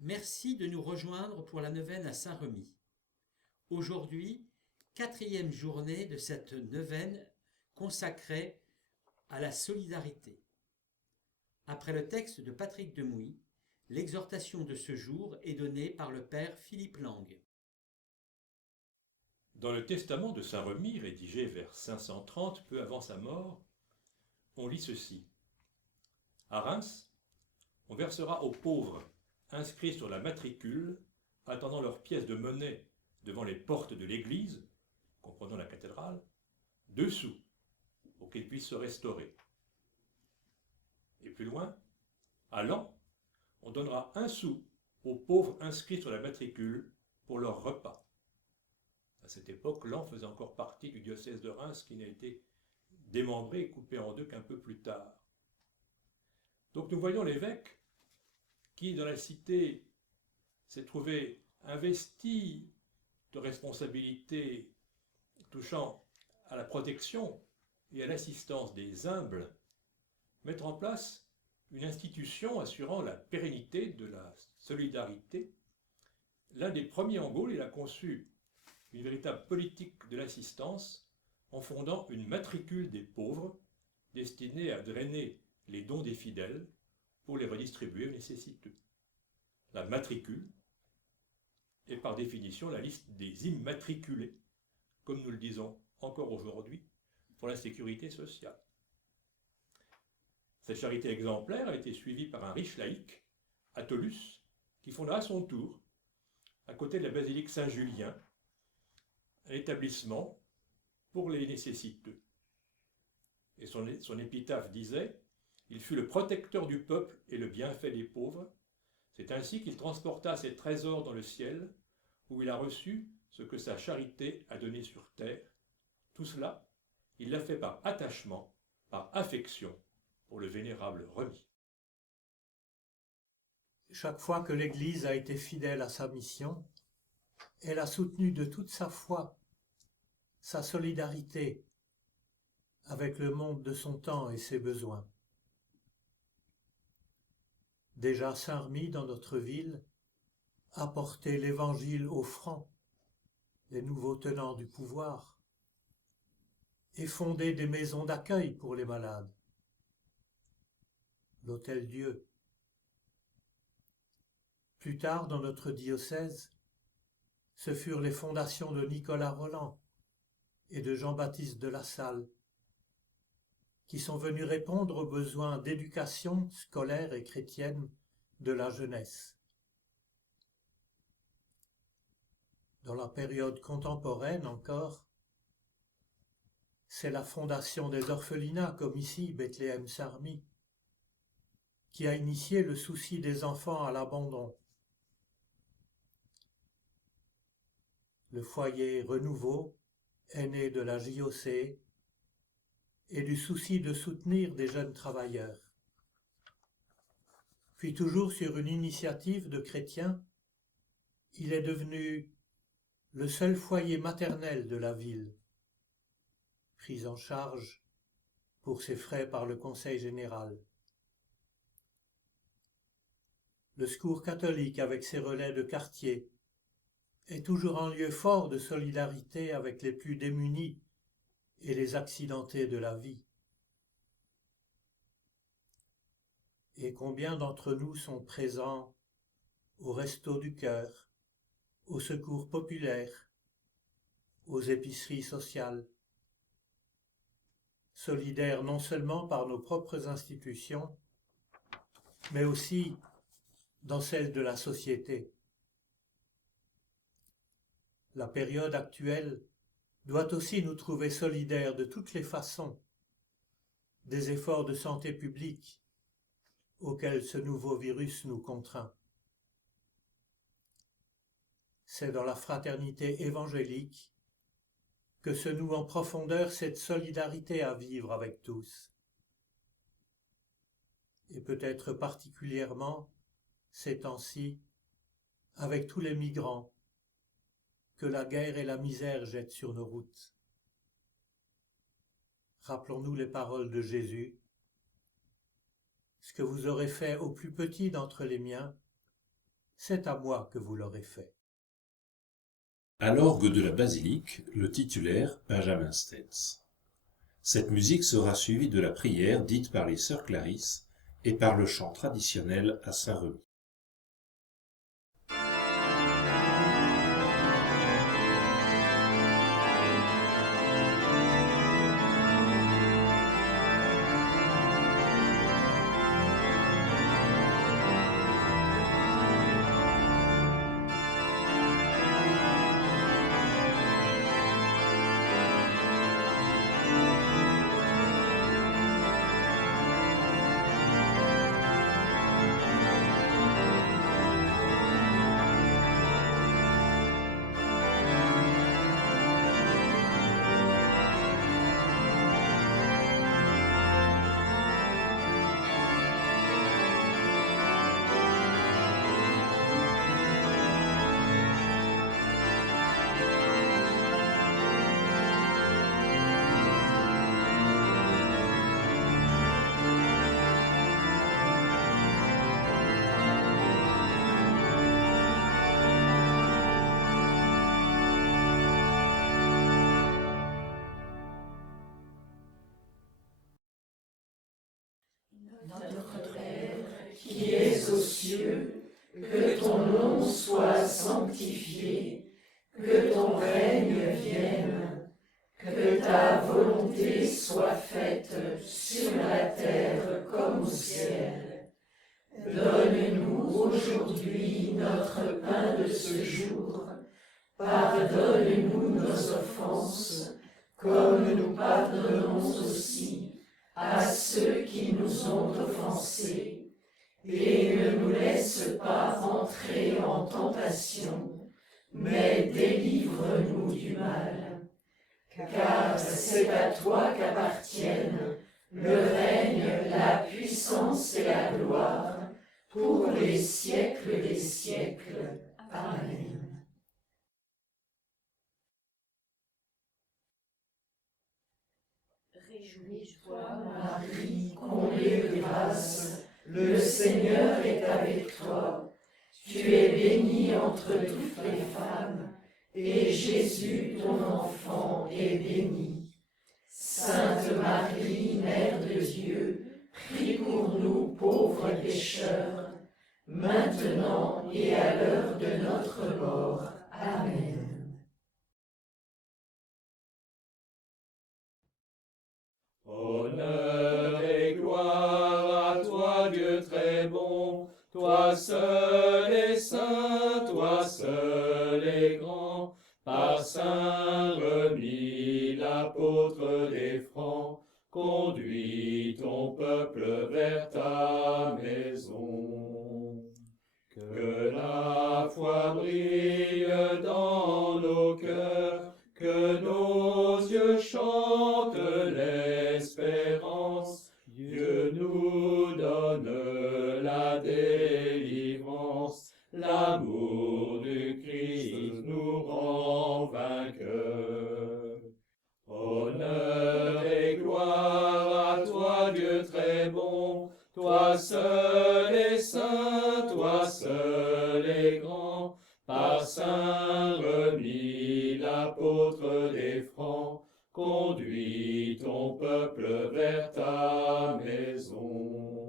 Merci de nous rejoindre pour la neuvaine à Saint-Remy. Aujourd'hui, quatrième journée de cette neuvaine consacrée à la solidarité. Après le texte de Patrick Demouy, l'exhortation de ce jour est donnée par le père Philippe Lang. Dans le testament de Saint-Remy, rédigé vers 530, peu avant sa mort, on lit ceci. À Reims, on versera aux pauvres inscrits sur la matricule, attendant leurs pièces de monnaie devant les portes de l'église, comprenant la cathédrale, 2 sous, pour qu'ils puissent se restaurer. Et plus loin, à Laon, on donnera 1 sou aux pauvres inscrits sur la matricule pour leur repas. À cette époque, Laon faisait encore partie du diocèse de Reims qui n'a été démembré et coupé en deux qu'un peu plus tard. Donc nous voyons l'évêque qui, dans la cité, s'est trouvé investi de responsabilités touchant à la protection et à l'assistance des humbles, mettre en place une institution assurant la pérennité de la solidarité. L'un des premiers en Gaule, il a conçu une véritable politique de l'assistance en fondant une matricule des pauvres destinée à drainer les dons des fidèles pour les redistribuer aux nécessiteux. La matricule est par définition la liste des immatriculés, comme nous le disons encore aujourd'hui, pour la sécurité sociale. Cette charité exemplaire a été suivie par un riche laïc, Attalus, qui fondera à son tour, à côté de la basilique Saint-Julien, un établissement pour les nécessiteux. Et son épitaphe disait « Il fut le protecteur du peuple et le bienfait des pauvres. C'est ainsi qu'il transporta ses trésors dans le ciel, où il a reçu ce que sa charité a donné sur terre. Tout cela, il l'a fait par attachement, par affection, pour le vénérable Remy. » Chaque fois que l'Église a été fidèle à sa mission, elle a soutenu de toute sa foi sa solidarité avec le monde de son temps et ses besoins. Déjà Saint-Remy, dans notre ville, a porté l'Évangile aux francs, les nouveaux tenants du pouvoir, et fondé des maisons d'accueil pour les malades, l'Hôtel-Dieu. Plus tard, dans notre diocèse, ce furent les fondations de Nicolas Roland et de Jean-Baptiste de La Salle, qui sont venus répondre aux besoins d'éducation scolaire et chrétienne de la jeunesse. Dans la période contemporaine encore, c'est la fondation des orphelinats, comme ici, Bethléem Saint-Remy, qui a initié le souci des enfants à l'abandon. Le foyer Renouveau est né de la JOC et du souci de soutenir des jeunes travailleurs. Puis toujours sur une initiative de chrétiens, il est devenu le seul foyer maternel de la ville, pris en charge pour ses frais par le Conseil général. Le secours catholique avec ses relais de quartier est toujours un lieu fort de solidarité avec les plus démunis et les accidentés de la vie. Et combien d'entre nous sont présents aux Restos du Cœur, aux secours populaires, aux épiceries sociales, solidaires non seulement par nos propres institutions, mais aussi dans celles de la société. La période actuelle doit aussi nous trouver solidaires de toutes les façons des efforts de santé publique auxquels ce nouveau virus nous contraint. C'est dans la fraternité évangélique que se noue en profondeur cette solidarité à vivre avec tous. Et peut-être particulièrement, ces temps-ci, avec tous les migrants que la guerre et la misère jettent sur nos routes. Rappelons-nous les paroles de Jésus. Ce que vous aurez fait au plus petit d'entre les miens, c'est à moi que vous l'aurez fait. À l'orgue de la basilique, le titulaire Benjamin Stetz. Cette musique sera suivie de la prière dite par les sœurs Clarisse et par le chant traditionnel à Saint-Remy. Notre Père, qui es aux cieux, que ton nom soit sanctifié, que ton règne vienne, que ta volonté soit faite sur la terre comme au ciel. Donne-nous aujourd'hui notre pain de ce jour. Pardonne-nous nos offenses, comme nous pardonnons aussi à ceux qui nous ont offensés, et ne nous laisse pas entrer en tentation, mais délivre-nous du mal. Car c'est à toi qu'appartiennent le règne, la puissance et la gloire, pour les siècles des siècles. Amen. Réjouis-toi, Marie, comblée de grâce, le Seigneur est avec toi. Tu es bénie entre toutes les femmes, et Jésus, ton enfant, est béni. Sainte Marie, Mère de Dieu, prie pour nous pauvres pécheurs, maintenant et à l'heure de notre mort. Amen. Honneur et gloire à toi, Dieu très bon, toi seul est saint, toi seul est grand, par saint Remi, l'apôtre des Francs, conduis ton peuple vers ta maison. Que la foi brille dans nos cœurs, que nos yeux chantent l'espérance. Dieu nous donne la délivrance, l'amour du Christ nous rend vainqueurs. Honneur et gloire à toi, Dieu très bon, toi seul est saint, toi seul est grand, par saint Remi, l'apôtre des Francs, conduis ton peuple vers ta maison.